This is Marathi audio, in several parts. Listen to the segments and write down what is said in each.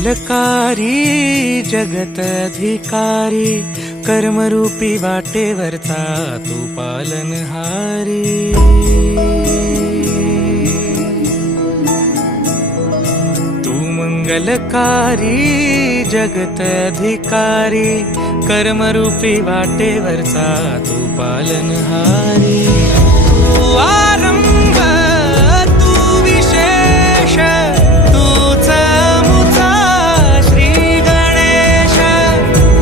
मंगलकारी जगत अधिकारी, कर्मरूपी वाटेवरचा तू पालनहारी। तू मंगलकारी जगत अधिकारी, कर्मरूपी वाटेवरचा तू पालनहारी। तू आरंभ तू विशेष, तूच मुचा श्री गणेश।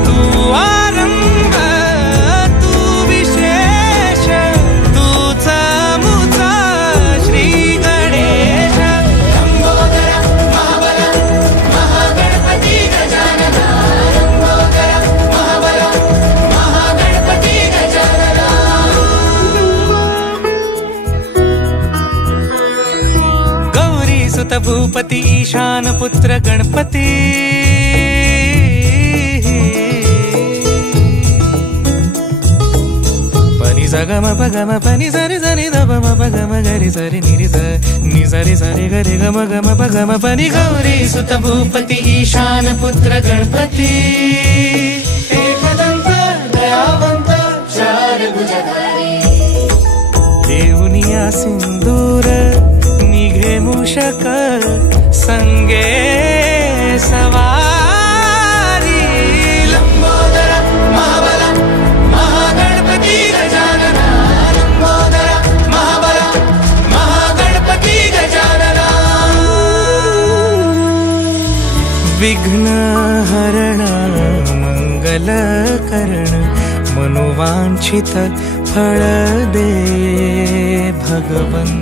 तू आरंभ तू विशेष, तूच मुचा श्री गणेश। लंबोदर महाबल महागणपती गजानन, लंबोदर महाबल महागणपती गजानन। गौरी सुत भूपती ईशान पुत्र गणपती। पनि सगम पगम पनि सरि सरि ध म पगम गरि सरि निरि स नि सरि सरि गरि गम गम पगम पनि। गौरी सुत भूपती ईशान पुत्र गणपती। एकदंत दयावंत चार भुजधारी, देऊनिया सिंदूर निघे मूषक, संगे सवारी। लंबोदर महाबल महागणपती गजानन, लंबोदर महाबल महागणपती गजानन। विघ्न हरण मंगल करण, मनोवांछित फळ दे भगवन्।